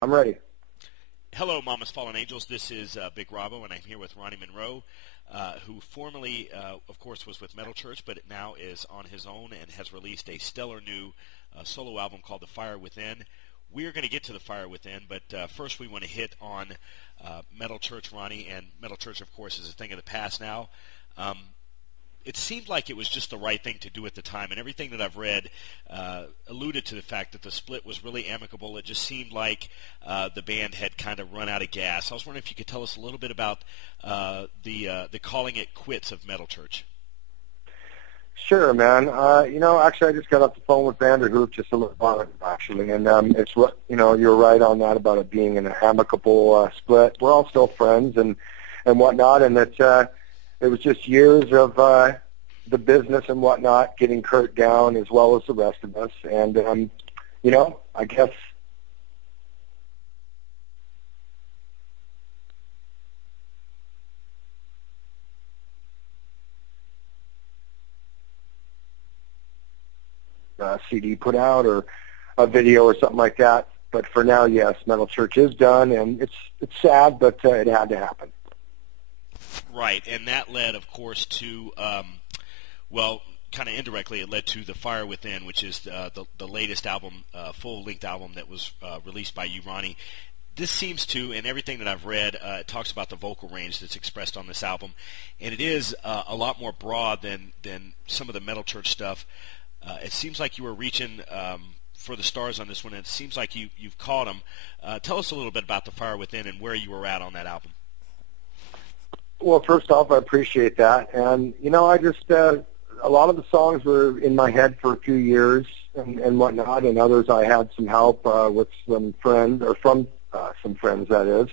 I'm ready. Hello, Mama's Fallen Angels. This is Big Robbo, and I'm here with Ronny Munroe, who formerly, of course, was with Metal Church, but now is on his own and has released a stellar new solo album called The Fire Within. We're going to get to The Fire Within, but first we want to hit on Metal Church, Ronny, and Metal Church, of course, is a thing of the past now. It seemed like it was just the right thing to do at the time, and everything that I've read alluded to the fact that the split was really amicable. It just seemed like the band had kind of run out of gas. I was wondering if you could tell us a little bit about the calling it quits of Metal Church. Sure, man. Actually, I just got off the phone with Vanderhoof just a little while ago, actually, and it's what you're right on that about it being an amicable split. We're all still friends and whatnot, and it was just years of the business and whatnot getting Kurt down as well as the rest of us. And, I guess a CD put out or a video or something like that. But for now, yes, Metal Church is done, and it's sad, but it had to happen. Right, and that led, of course, to, kind of indirectly, it led to The Fire Within, which is the latest album, full-length album that was released by you, Ronny. This seems to, and everything that I've read, it talks about the vocal range that's expressed on this album, and it is a lot more broad than some of the Metal Church stuff. It seems like you were reaching for the stars on this one, and it seems like you've caught them. Tell us a little bit about The Fire Within and where you were at on that album. Well, first off, I appreciate that. And, I just, a lot of the songs were in my head for a few years and whatnot, and others I had some help with some friends, or from some friends, that is.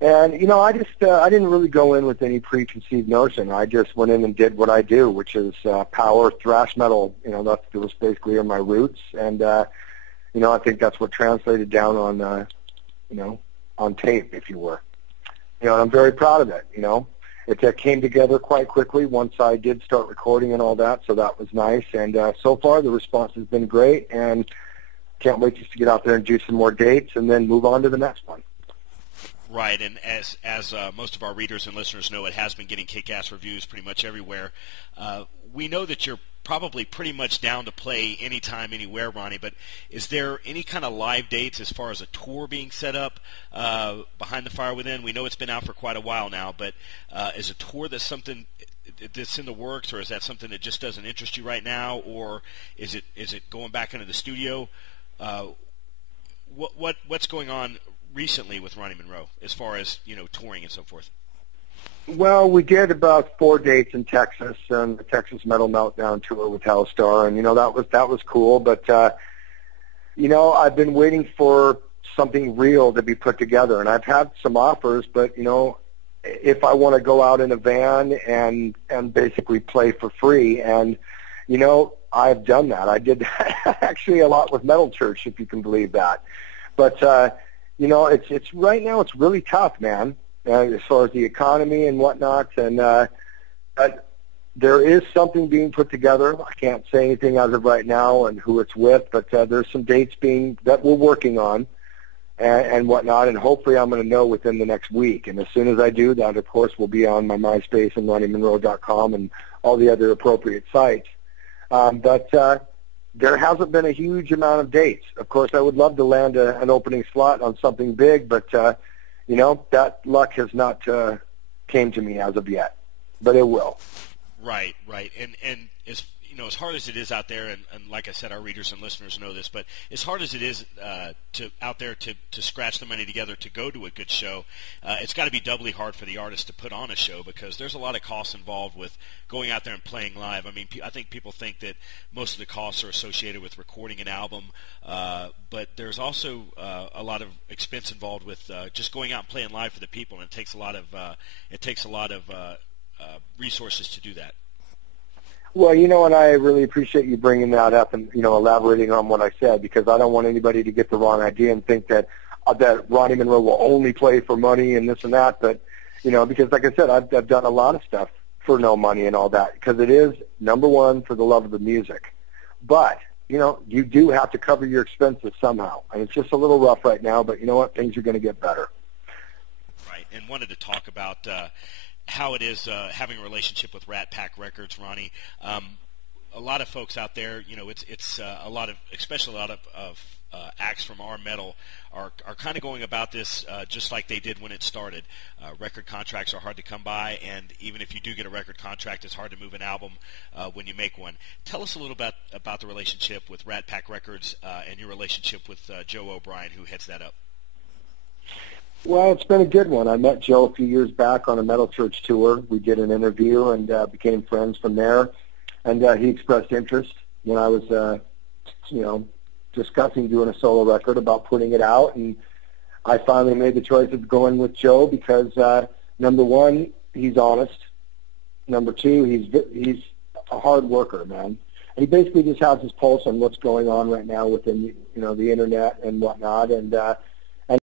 And, I just, I didn't really go in with any preconceived notion. I just went in and did what I do, which is power thrash metal. That was basically my roots. And, I think that's what translated down on, on tape, if you were. And I'm very proud of it, It came together quite quickly once I did start recording and all that, so that was nice. And so far, the response has been great, and can't wait just to get out there and do some more dates and then move on to the next one. Right, and as most of our readers and listeners know, it has been getting kick-ass reviews pretty much everywhere. We know that you're probably pretty much down to play anytime, anywhere, Ronny, but is there any kind of live dates as far as a tour being set up behind The Fire Within? We know it's been out for quite a while now, but is a tour that's something that's in the works, or is that something that just doesn't interest you right now, or is it going back into the studio? What's going on recently with Ronny Munroe as far as touring and so forth? Well, we did about 4 dates in Texas, and the Texas Metal Meltdown tour with Hellstar, and that was cool. But I've been waiting for something real to be put together, and I've had some offers. But if I want to go out in a van and basically play for free, and I've done that. I did actually a lot with Metal Church, if you can believe that. But it's right now it's really tough, man. As far as the economy and whatnot, and there is something being put together. I can't say anything as of right now and who it's with, but there's some dates that we're working on and whatnot, and hopefully I'm going to know within the next week. And as soon as I do, that, of course, will be on my MySpace and RonnyMunroe.com and all the other appropriate sites. But there hasn't been a huge amount of dates. Of course, I would love to land an opening slot on something big, but that luck has not came to me as of yet, but it will. Right. And as hard as it is out there, and like I said, our readers and listeners know this, but as hard as it is to scratch the money together to go to a good show, it's got to be doubly hard for the artist to put on a show, because there's a lot of costs involved with going out there and playing live. I mean, I think people think that most of the costs are associated with recording an album, but there's also a lot of expense involved with just going out and playing live for the people, and it takes a lot of resources to do that. Well, and I really appreciate you bringing that up and, elaborating on what I said, because I don't want anybody to get the wrong idea and think that Ronny Munroe will only play for money and this and that. But, because like I said, I've done a lot of stuff for no money and all that, because it is, number one, for the love of the music. But you do have to cover your expenses somehow. And it's just a little rough right now, but you know what? Things are going to get better. Right, and wanted to talk about how it is having a relationship with Rat Pack Records, Ronny. A lot of folks out there, it's a lot of, especially a lot of acts from our metal are kind of going about this just like they did when it started. Record contracts are hard to come by, and even if you do get a record contract, it's hard to move an album when you make one. Tell us a little bit about the relationship with Rat Pack Records and your relationship with Joe O'Brien, who heads that up. Well, it's been a good one. I met Joe a few years back on a Metal Church tour. We did an interview and became friends from there. And he expressed interest when I was, discussing doing a solo record about putting it out. And I finally made the choice of going with Joe because, number one, he's honest. Number two, he's a hard worker, man. And he basically just has his pulse on what's going on right now within, the internet and whatnot. And